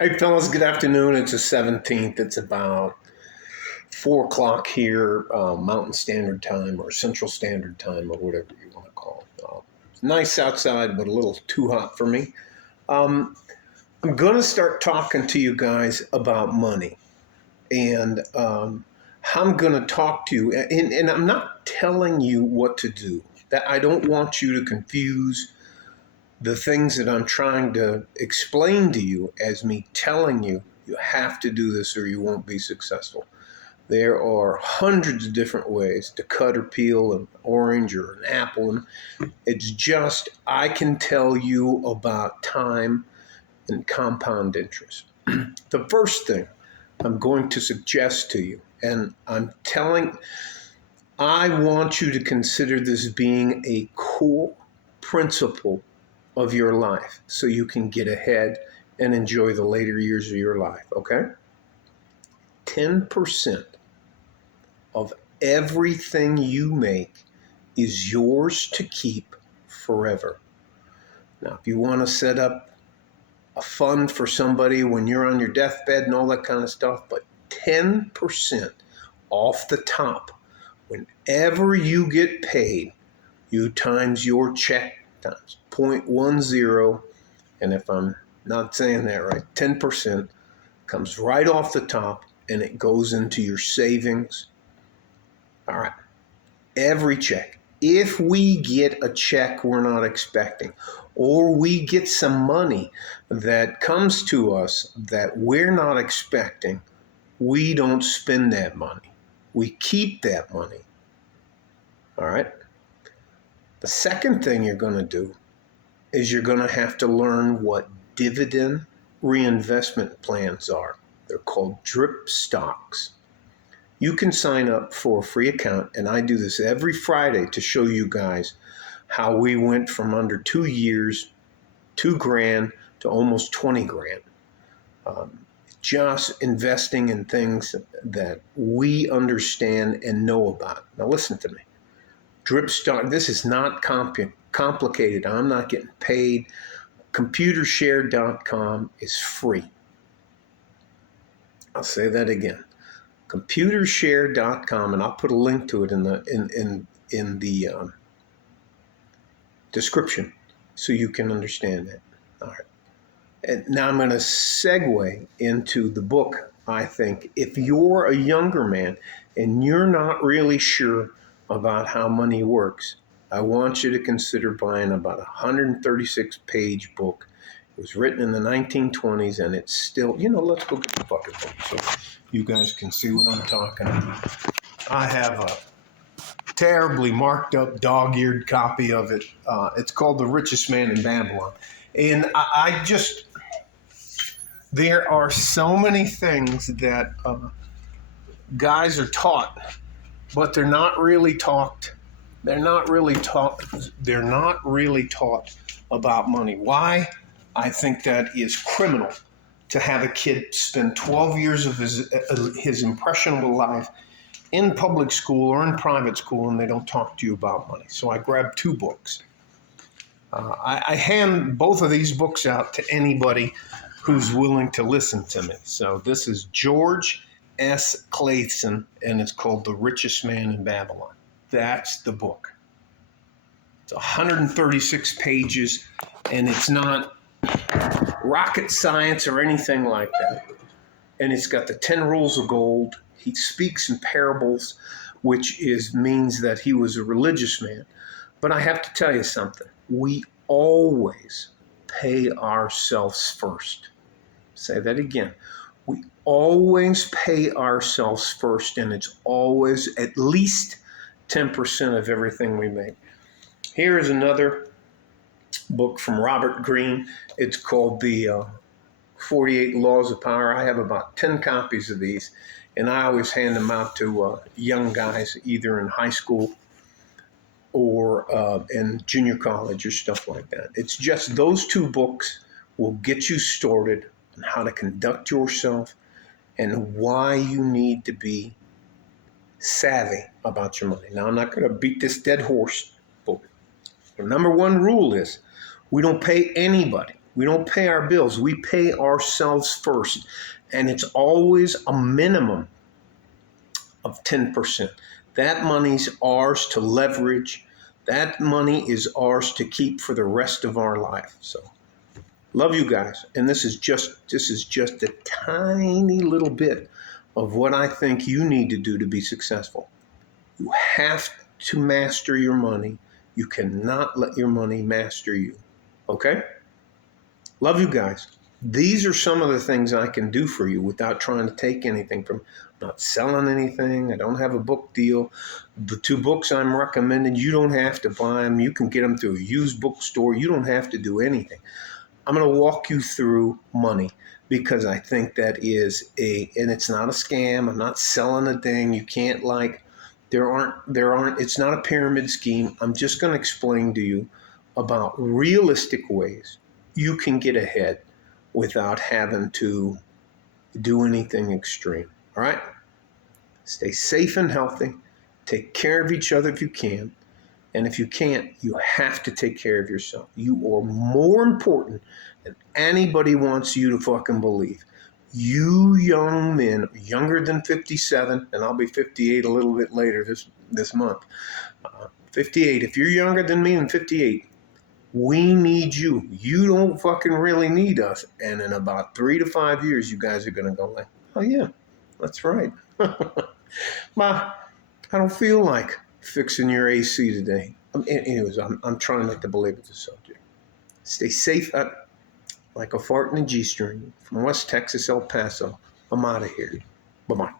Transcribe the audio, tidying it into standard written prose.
Hey, fellas, good afternoon. It's the 17th. It's about 4 o'clock here, Mountain Standard Time or Central Standard Time or whatever you want to call it. It's nice outside, but a little too hot for me. Um, I'm going to start talking to you guys about money. And I'm going to talk to you, and I'm not telling you what to do. That I don't want you to confuse the things that I'm trying to explain to you as me telling you you have to do this or you won't be successful. There are hundreds of different ways to cut or peel an orange or an apple. And it's just, I can tell you about time and compound interest. The first thing I'm going to suggest to you, and I want you to consider this being a core principle of your life so you can get ahead and enjoy the later years of your life, okay? 10% of everything you make is yours to keep forever. Now, if you want to set up a fund for somebody when you're on your deathbed and all that kind of stuff, but 10% off the top, whenever you get paid, you times your check times 0.10, and if I'm not saying that right, 10% comes right off the top and it goes into your savings. All right, every check. If we get a check we're not expecting, or we get some money that comes to us that we're not expecting, we don't spend that money. We keep that money. All right? The second thing you're going to do is you're going to have to learn what dividend reinvestment plans are. They're called drip stocks. You can sign up for a free account, and I do this every Friday to show you guys how we went from under 2 years, $2,000 to almost 20 grand. Just investing in things that we understand and know about. Now listen to me. Drip stock, this is not complicated. I'm not getting paid. Computershare.com is free. I'll say that again. Computershare.com, and I'll put a link to it in the description so you can understand that. All right. And now I'm going to segue into the book. I think if you're a younger man and you're not really sure about how money works, I want you to consider buying about a 136-page book. It was written in the 1920s, and it's still, let's go get the fucking book so you guys can see what I'm talking about. I have a terribly marked up, dog-eared copy of it. It's called The Richest Man in Babylon. And there are so many things that guys are taught, but they're not really taught. They're not really taught about money. Why? I think that is criminal to have a kid spend 12 years of his impressionable life in public school or in private school and they don't talk to you about money. So I grabbed 2 books. I hand both of these books out to anybody who's willing to listen to me. So this is George S. Clason, and it's called The Richest Man in Babylon. That's the book. It's 136 pages, and it's not rocket science or anything like that. And it's got the 10 rules of gold. He speaks in parables, which means that he was a religious man. But I have to tell you something. We always pay ourselves first. Say that again. We always pay ourselves first, and it's always at least 10% of everything we make. Here is another book from Robert Greene. It's called The 48 Laws of Power. I have about 10 copies of these, and I always hand them out to young guys, either in high school or in junior college or stuff like that. It's just those 2 books will get you started on how to conduct yourself and why you need to be savvy about your money. Now, I'm not going to beat this dead horse, but the number 1 rule is we don't pay anybody We don't pay our bills. We pay ourselves first. And it's always a minimum of 10%. That money's ours to leverage. That money is ours to keep for the rest of our life. So love you guys. And this is just a tiny little bit of what I think you need to do to be successful. You have to master your money. You cannot let your money master you. Okay? Love you guys. These are some of the things I can do for you without trying to take anything from. I'm not selling anything. I don't have a book deal. The 2 books I'm recommending, you don't have to buy them. You can get them through a used bookstore. You don't have to do anything. I'm going to walk you through money because I think that is and it's not a scam. I'm not selling a thing. You can't there aren't, it's not a pyramid scheme. I'm just going to explain to you about realistic ways you can get ahead without having to do anything extreme. All right? Stay safe and healthy. Take care of each other if you can. And if you can't, you have to take care of yourself. You are more important than anybody wants you to fucking believe. You young men, younger than 57, and I'll be 58 a little bit later this month. 58, if you're younger than me and 58, we need you. You don't fucking really need us. And in about 3 to 5 years, you guys are going to go like, oh yeah, that's right. Ma, I don't feel like fixing your AC today. Anyways, I'm trying not to belabor the subject. Stay safe like a fart in a G-string. From West Texas, El Paso, I'm out of here. Bye-bye.